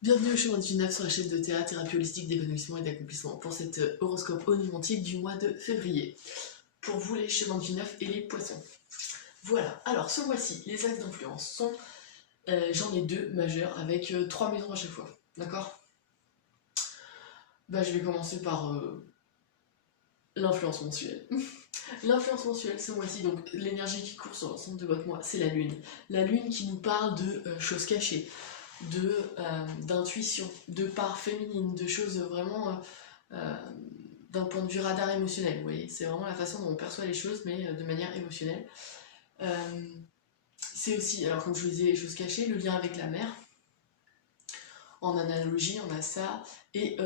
Bienvenue au chemin du 9 sur la chaîne de théâtre, thérapie holistique d'épanouissement et d'accomplissement pour cet horoscope onimontique du mois de février. Pour vous les chemins du 9 et les poissons. Voilà, alors ce mois-ci, les axes d'influence sont, j'en ai deux majeurs avec 3 maisons à chaque fois, d'accord. Je vais commencer par l'influence mensuelle. L'influence mensuelle ce mois-ci, donc l'énergie qui court sur l'ensemble de votre mois, c'est la lune. La lune qui nous parle de choses cachées, d'intuition, de part féminine, de choses vraiment d'un point de vue radar émotionnel, vous voyez, c'est vraiment la façon dont on perçoit les choses, mais de manière émotionnelle. C'est aussi, alors comme je vous disais, les choses cachées, le lien avec la mer. En analogie, on a ça, et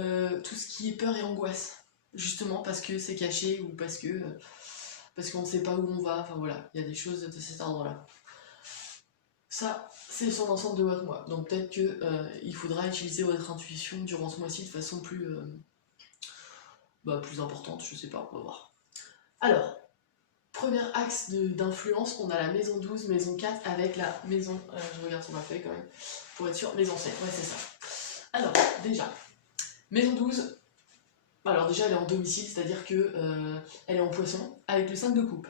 tout ce qui est peur et angoisse, justement parce que c'est caché ou parce qu'on ne sait pas où on va, enfin voilà, il y a des choses de cet ordre-là. Ça, c'est sur l'ensemble de votre mois. Donc peut-être qu'il faudra utiliser votre intuition durant ce mois-ci de façon plus importante, je sais pas, on va voir. Alors, premier axe d'influence, on a la maison 12, maison 4 avec la maison, je regarde sur ma feuille quand même, pour être sûr, maison 7, ouais c'est ça. Alors, déjà, maison 12, alors déjà elle est en domicile, c'est-à-dire que elle est en poisson, avec le 5 de coupe.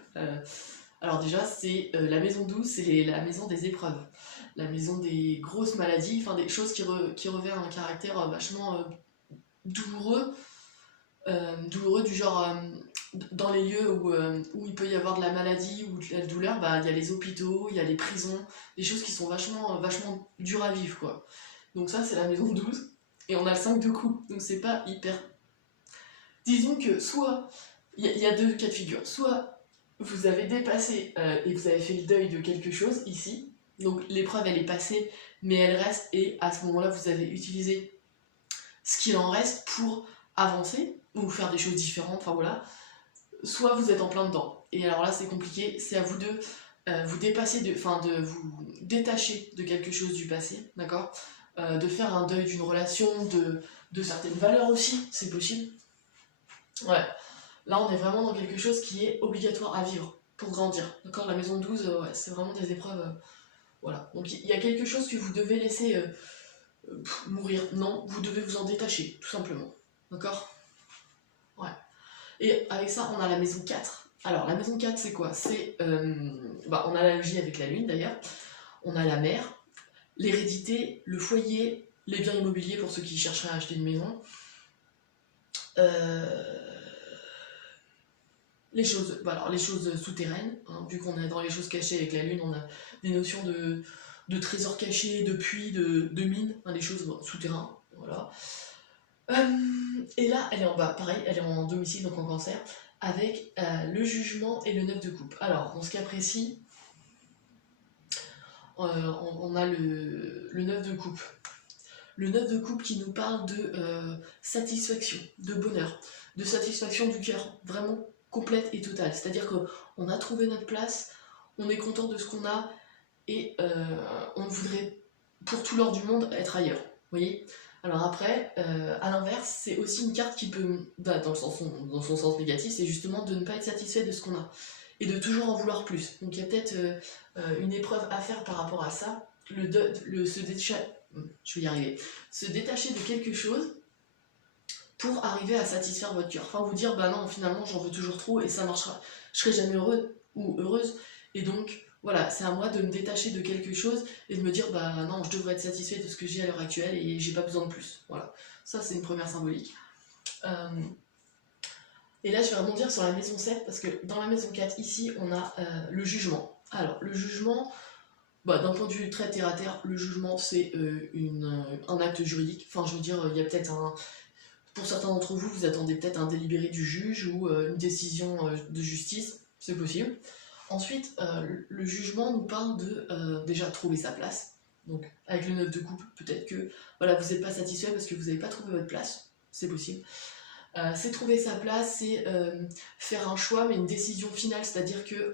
Alors déjà, c'est la maison 12, c'est la maison des épreuves, la maison des grosses maladies, enfin des choses qui revêtent un caractère vachement douloureux, du genre dans les lieux où il peut y avoir de la maladie ou de la douleur, il y a les hôpitaux, il y a les prisons, des choses qui sont vachement dures à vivre quoi. Donc ça c'est la maison 12, et on a le 5 de coupe, donc c'est pas hyper... Disons que soit, il y a deux cas de figure, soit vous avez dépassé et vous avez fait le deuil de quelque chose ici, donc l'épreuve elle est passée mais elle reste, et à ce moment là vous avez utilisé ce qu'il en reste pour avancer ou faire des choses différentes, enfin voilà, soit vous êtes en plein dedans, et alors là c'est compliqué, c'est à vous de vous dépasser, de vous détacher de quelque chose du passé, d'accord, de faire un deuil d'une relation, de certaines valeurs aussi, c'est possible. Ouais, là on est vraiment dans quelque chose qui est obligatoire à vivre pour grandir, d'accord. La maison 12, ouais, c'est vraiment des épreuves, voilà. Donc il y a quelque chose que vous devez laisser mourir, non, vous devez vous en détacher, tout simplement, d'accord. Ouais. Et avec ça, on a la maison 4. Alors la maison 4 c'est quoi? C'est, on a la logie avec la lune d'ailleurs, on a la mer, l'hérédité, le foyer, les biens immobiliers pour ceux qui chercheraient à acheter une maison, les choses souterraines, hein, vu qu'on est dans les choses cachées avec la lune, on a des notions de trésors cachés, de puits, de mines, hein, des choses souterraines, voilà. Et là, elle est en bas, pareil, elle est en domicile, donc en cancer, avec le jugement et le 9 de coupe. Alors, dans ce cas précis, on a le 9 de coupe. Le 9 de coupe qui nous parle de satisfaction, de bonheur, de satisfaction du cœur, vraiment complète et totale. C'est-à-dire qu'on a trouvé notre place, on est content de ce qu'on a, et on voudrait, pour tout l'or du monde, être ailleurs. Vous voyez? Alors après, à l'inverse, c'est aussi une carte qui peut, dans son sens négatif, c'est justement de ne pas être satisfait de ce qu'on a, et de toujours en vouloir plus. Donc il y a peut-être une épreuve à faire par rapport à ça, je vais y arriver, se détacher de quelque chose pour arriver à satisfaire votre cœur. Enfin, vous dire, non, finalement, j'en veux toujours trop et ça marchera. Je serai jamais heureux ou heureuse. Et donc, voilà, c'est à moi de me détacher de quelque chose et de me dire, non, je devrais être satisfait de ce que j'ai à l'heure actuelle et j'ai pas besoin de plus. Voilà. Ça, c'est une première symbolique. Et là, je vais rebondir sur la maison 7 parce que dans la maison 4, ici, on a le jugement. Alors, le jugement, d'un point de vue très terre à terre, le jugement, c'est un acte juridique. Enfin, je veux dire, il y a peut-être pour certains d'entre vous, vous attendez peut-être un délibéré du juge ou une décision de justice, c'est possible. Ensuite, le jugement nous parle de déjà trouver sa place. Donc, avec le 9 de coupe, peut-être que voilà, vous n'êtes pas satisfait parce que vous n'avez pas trouvé votre place, c'est possible. C'est trouver sa place, c'est faire un choix, mais une décision finale, c'est-à-dire que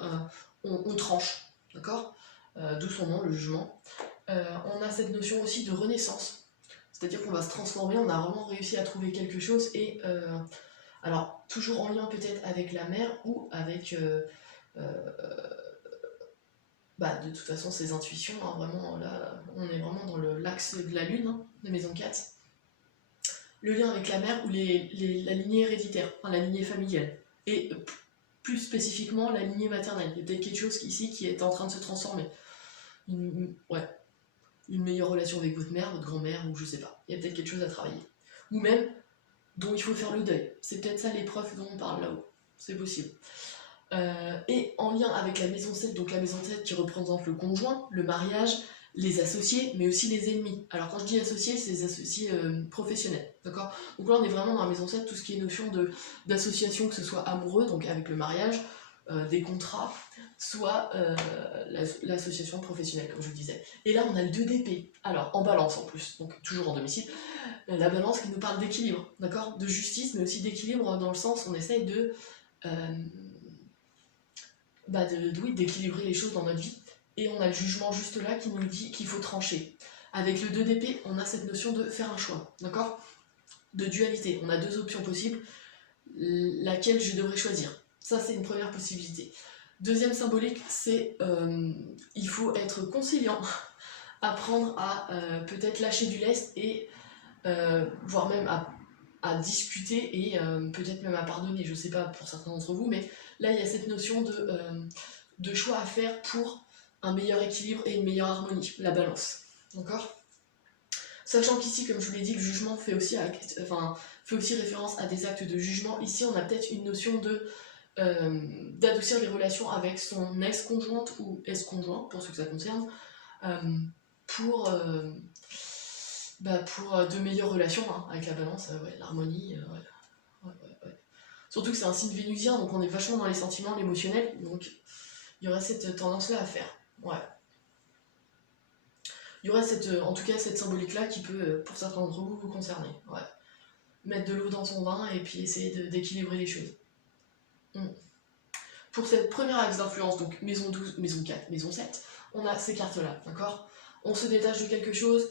on tranche, d'accord, d'où son nom, le jugement. On a cette notion aussi de renaissance. C'est-à-dire qu'on va se transformer, on a vraiment réussi à trouver quelque chose, et alors toujours en lien peut-être avec la mer ou avec bah, de toute façon, ces intuitions, hein, vraiment, là, on est vraiment dans l'axe de la lune, hein, de maison 4. Le lien avec la mère ou la lignée héréditaire, enfin, la lignée familiale. Et plus spécifiquement, la lignée maternelle. Il y a peut-être quelque chose ici qui est en train de se transformer. Une meilleure relation avec votre mère, votre grand-mère, ou je sais pas. Il y a peut-être quelque chose à travailler. Ou même, dont il faut faire le deuil. C'est peut-être ça l'épreuve dont on parle là-haut. C'est possible. Et en lien avec la maison 7, donc la maison 7 qui représente le conjoint, le mariage, les associés, mais aussi les ennemis. Alors quand je dis associés, c'est les associés professionnels, d'accord? Donc là on est vraiment dans la maison 7, tout ce qui est notion d'association, que ce soit amoureux, donc avec le mariage, des contrats, soit l'association professionnelle, comme je vous disais. Et là on a le 2 d'épée, alors en balance en plus, donc toujours en domicile, la balance qui nous parle d'équilibre, d'accord? De justice, mais aussi d'équilibre dans le sens où on essaye d'équilibrer les choses dans notre vie. Et on a le jugement juste là qui nous dit qu'il faut trancher. Avec le 2 d'épée, on a cette notion de faire un choix, d'accord? De dualité. On a 2 options possibles, laquelle je devrais choisir. Ça, c'est une première possibilité. Deuxième symbolique, c'est il faut être conciliant, apprendre à peut-être lâcher du lest et voire même à discuter et peut-être même à pardonner, je sais pas pour certains d'entre vous, mais là il y a cette notion de choix à faire pour un meilleur équilibre et une meilleure harmonie, la balance, d'accord? Sachant qu'ici, comme je vous l'ai dit, le jugement fait aussi référence à des actes de jugement. Ici, on a peut-être une notion d'adoucir les relations avec son ex-conjointe ou ex-conjoint, pour ceux que ça concerne, pour de meilleures relations, hein, avec la balance, l'harmonie, Surtout que c'est un signe vénusien, donc on est vachement dans les sentiments, l'émotionnel, donc il y aurait cette tendance-là à faire. Ouais. Il y aurait en tout cas cette symbolique-là qui peut, pour certains d'entre vous, vous concerner. Ouais. Mettre de l'eau dans son vin et puis essayer d'équilibrer les choses. Pour cette première axe d'influence, donc maison 12, maison 4, maison 7, on a ces cartes-là, d'accord? On se détache de quelque chose,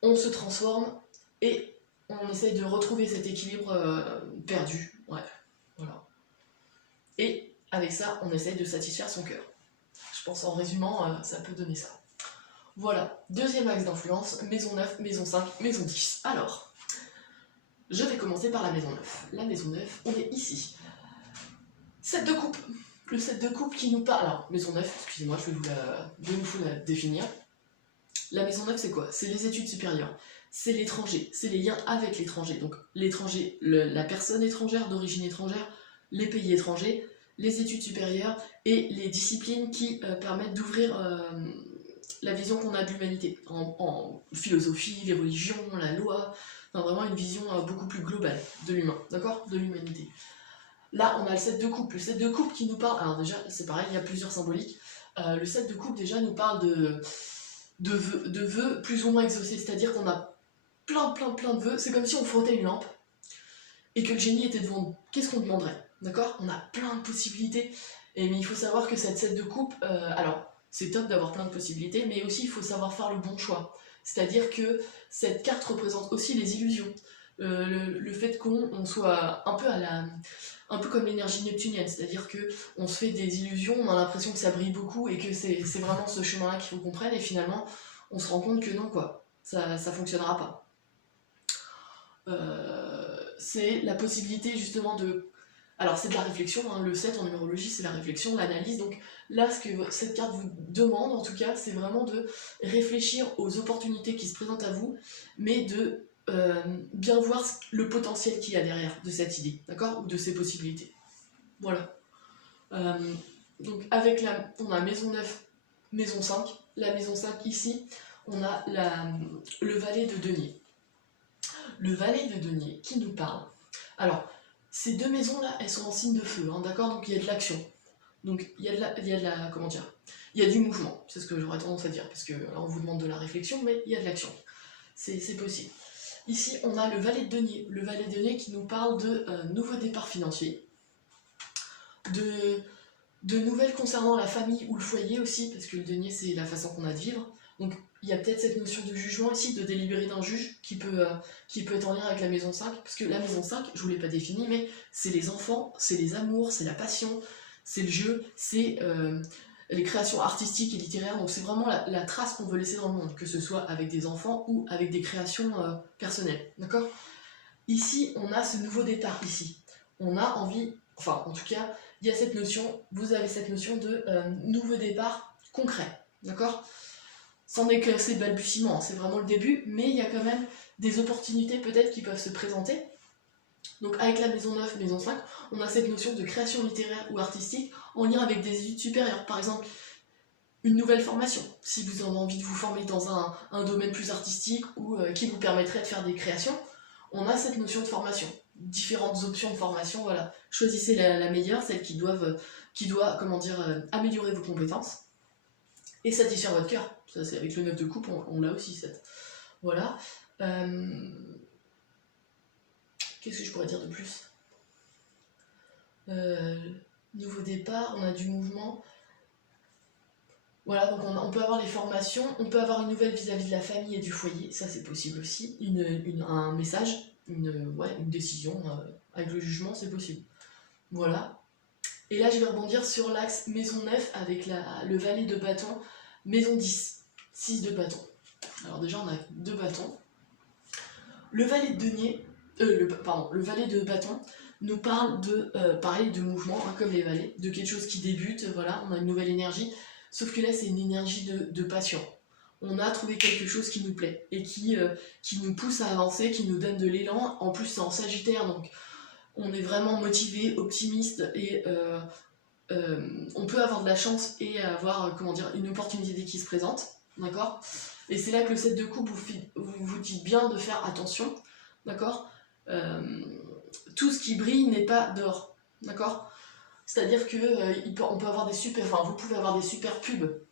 on se transforme et on essaye de retrouver cet équilibre perdu. Ouais, voilà. Et avec ça, on essaye de satisfaire son cœur. Je pense en résumant, ça peut donner ça. Voilà, deuxième axe d'influence, maison 9, maison 5, maison 10. Alors, je vais commencer par la maison 9. La maison 9, on est ici. 7 de coupe. Le 7 de coupe qui nous parle. Alors, maison 9, excusez-moi, je vais vous la définir. La maison 9, c'est quoi? C'est les études supérieures. C'est l'étranger, c'est les liens avec l'étranger. Donc, l'étranger, la personne étrangère, d'origine étrangère, les pays étrangers, les études supérieures et les disciplines qui permettent d'ouvrir la vision qu'on a de l'humanité. En philosophie, les religions, la loi, enfin, vraiment une vision beaucoup plus globale de l'humain, d'accord? De l'humanité. Là, on a le 7 de coupe. Le 7 de coupe qui nous parle... Alors déjà, c'est pareil, il y a plusieurs symboliques. Le 7 de coupe, déjà, nous parle de vœux plus ou moins exaucés. C'est-à-dire qu'on a plein de vœux. C'est comme si on frottait une lampe et que le génie était devant nous. Qu'est-ce qu'on demanderait? D'accord? On a plein de possibilités. Mais il faut savoir que cette 7 de coupe... alors, c'est top d'avoir plein de possibilités, mais aussi, il faut savoir faire le bon choix. C'est-à-dire que cette carte représente aussi les illusions. Le fait qu'on soit un peu comme l'énergie neptunienne, c'est-à-dire qu'on se fait des illusions, on a l'impression que ça brille beaucoup et que c'est vraiment ce chemin-là qu'il faut qu'on prenne, et finalement on se rend compte que non, quoi, ça fonctionnera pas. C'est la possibilité justement de... Alors c'est de la réflexion, hein, le 7 en numérologie c'est la réflexion, l'analyse, donc là ce que cette carte vous demande en tout cas, c'est vraiment de réfléchir aux opportunités qui se présentent à vous, mais de bien voir le potentiel qu'il y a derrière de cette idée, d'accord? Ou de ces possibilités. Voilà. Donc avec on a maison 9, maison 5. La maison 5 ici, on a le valet de denier. Le valet de denier qui nous parle. Alors, ces deux maisons-là, elles sont en signe de feu, hein, d'accord? Donc il y a de l'action. Donc il y a de la comment dire? Il y a du mouvement, c'est ce que j'aurais tendance à dire, parce que là on vous demande de la réflexion, mais il y a de l'action. C'est possible. Ici, on a le valet de denier. Le valet de denier qui nous parle de nouveaux départs financiers, de nouvelles concernant la famille ou le foyer aussi, parce que le denier, c'est la façon qu'on a de vivre. Donc, il y a peut-être cette notion de jugement ici, de délibéré d'un juge, qui peut être en lien avec la maison 5, parce que la maison 5, je ne vous l'ai pas définie, mais c'est les enfants, c'est les amours, c'est la passion, c'est le jeu, c'est les créations artistiques et littéraires, donc c'est vraiment la trace qu'on veut laisser dans le monde, que ce soit avec des enfants ou avec des créations personnelles, d'accord? Ici, on a ce nouveau départ, ici. On a envie, enfin, en tout cas, il y a cette notion, vous avez cette notion de nouveau départ concret, d'accord? C'en est que c'est balbutiement, c'est vraiment le début, mais il y a quand même des opportunités peut-être qui peuvent se présenter. Donc avec la maison 9, maison 5, on a cette notion de création littéraire ou artistique en lien avec des études supérieures. Par exemple, une nouvelle formation, si vous avez envie de vous former dans un domaine plus artistique ou qui vous permettrait de faire des créations, on a cette notion de formation. Différentes options de formation, voilà. Choisissez la meilleure, celle qui doit comment dire, améliorer vos compétences et satisfaire votre cœur. Ça, c'est avec le 9 de coupe, on l'a aussi, cette. Voilà. Qu'est-ce que je pourrais dire de plus? Nouveau départ, on a du mouvement. Voilà, donc on peut avoir les formations, on peut avoir une nouvelle vis-à-vis de la famille et du foyer, ça c'est possible aussi. Un message, une décision avec le jugement, c'est possible. Voilà. Et là, je vais rebondir sur l'axe maison 9 avec le valet de bâton, maison 10, 6 de bâton. Alors déjà, on a 2 bâtons. Le valet de denier, le valet de bâton nous parle de, pareil, de mouvement, hein, comme les valets, de quelque chose qui débute, voilà, on a une nouvelle énergie, sauf que là, c'est une énergie de passion. On a trouvé quelque chose qui nous plaît et qui nous pousse à avancer, qui nous donne de l'élan. En plus, c'est en Sagittaire, donc on est vraiment motivé, optimiste et on peut avoir de la chance et avoir, comment dire, une opportunité qui se présente, d'accord? Et c'est là que le 7 de coupe vous dit bien de faire attention, d'accord? Tout ce qui brille n'est pas d'or, d'accord? C'est-à-dire que on peut avoir vous pouvez avoir des super pubs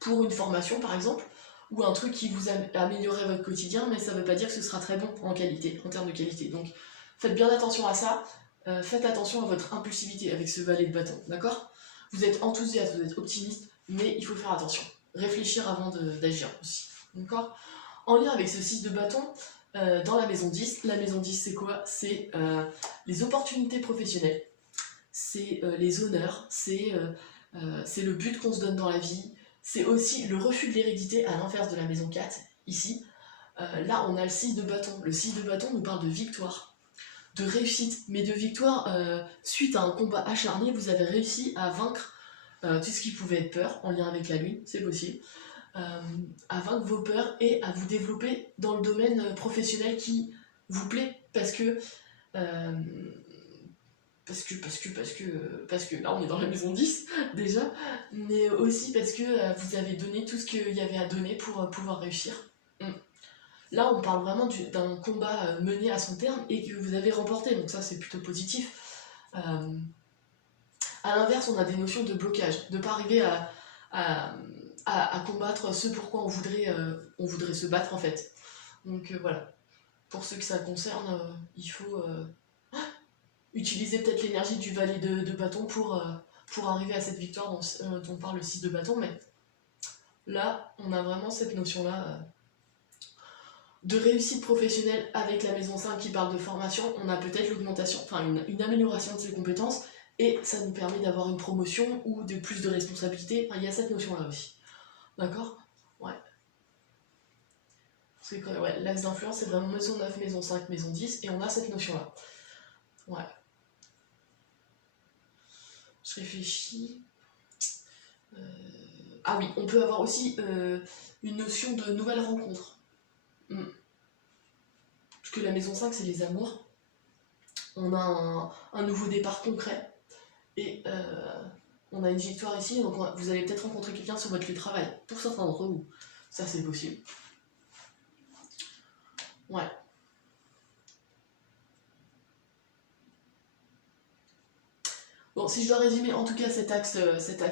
pour une formation par exemple, ou un truc qui vous améliorerait votre quotidien, mais ça ne veut pas dire que ce sera très bon en qualité, en termes de qualité. Donc faites bien attention à ça, faites attention à votre impulsivité avec ce valet de bâton, d'accord? Vous êtes enthousiaste, vous êtes optimiste, mais il faut faire attention. Réfléchir avant d'agir aussi, d'accord? En lien avec ce 6 de bâton, dans la maison 10 c'est quoi? C'est les opportunités professionnelles, c'est les honneurs, c'est le but qu'on se donne dans la vie, c'est aussi le refus de l'hérédité à l'inverse de la maison 4, ici. Là, on a le 6 de bâton. Le 6 de bâton nous parle de victoire, de réussite, mais de victoire suite à un combat acharné, vous avez réussi à vaincre tout ce qui pouvait être peur, en lien avec la lune, c'est possible, à vaincre vos peurs et à vous développer dans le domaine professionnel qui vous plaît, parce que là on est dans la maison 10 déjà, mais aussi parce que vous avez donné tout ce qu'il y avait à donner pour pouvoir réussir. Là on parle vraiment d'un combat mené à son terme et que vous avez remporté, donc ça c'est plutôt positif. À l'inverse, on a des notions de blocage, de ne pas arriver à combattre ce pourquoi on voudrait se battre en fait. Donc voilà, pour ceux que ça concerne, il faut utiliser peut-être l'énergie du valet de bâton pour arriver à cette victoire dont parle le 6 de bâton, mais là, on a vraiment cette notion-là de réussite professionnelle avec la maison 5 qui parle de formation. On a peut-être l'augmentation, enfin une amélioration de ses compétences, et ça nous permet d'avoir une promotion ou de plus de responsabilités. Enfin, il y a cette notion-là aussi. D'accord? Ouais. Parce que ouais, l'axe d'influence, c'est vraiment maison 9, maison 5, maison 10, et on a cette notion-là. Ouais. Je réfléchis. Ah oui, on peut avoir aussi une notion de nouvelle rencontre. Parce que la maison 5, c'est les amours. On a un nouveau départ concret. Et on a une victoire ici, donc vous allez peut-être rencontrer quelqu'un sur votre lieu de travail. Pour certains d'entre vous, ça c'est possible. Ouais. Bon, si je dois résumer en tout cas cet axe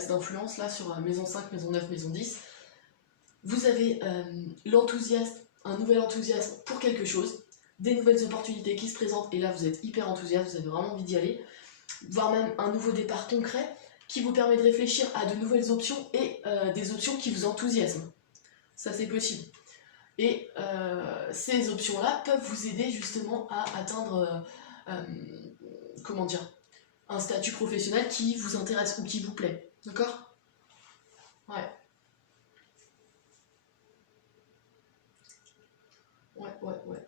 d'influence là sur maison 5, maison 9, maison 10, vous avez l'enthousiasme, un nouvel enthousiasme pour quelque chose, des nouvelles opportunités qui se présentent, et là vous êtes hyper enthousiaste, vous avez vraiment envie d'y aller, voire même un nouveau départ concret qui vous permet de réfléchir à de nouvelles options et des options qui vous enthousiasment. Ça c'est possible. Et ces options-là peuvent vous aider justement à atteindre, comment dire, un statut professionnel qui vous intéresse ou qui vous plaît. D'accord ? Ouais. Ouais, ouais, ouais.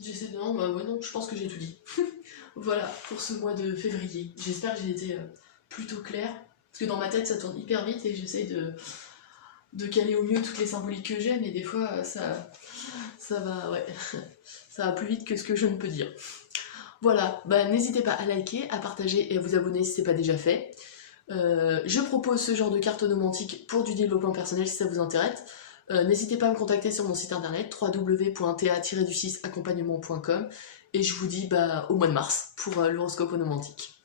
J'essaie de... Non, bah ouais, non, je pense que j'ai tout dit. Voilà, pour ce mois de février. J'espère que j'ai été plutôt claire. Parce que dans ma tête, ça tourne hyper vite et j'essaie de caler au mieux toutes les symboliques que j'aime. Et des fois, ça va, ouais, ça va plus vite que ce que je ne peux dire. Voilà, bah n'hésitez pas à liker, à partager et à vous abonner si ce n'est pas déjà fait. Je propose ce genre de carte onomantique pour du développement personnel si ça vous intéresse. N'hésitez pas à me contacter sur mon site internet www.ta-accompagnement.com et je vous dis bah, au mois de mars pour l'horoscope onomantique.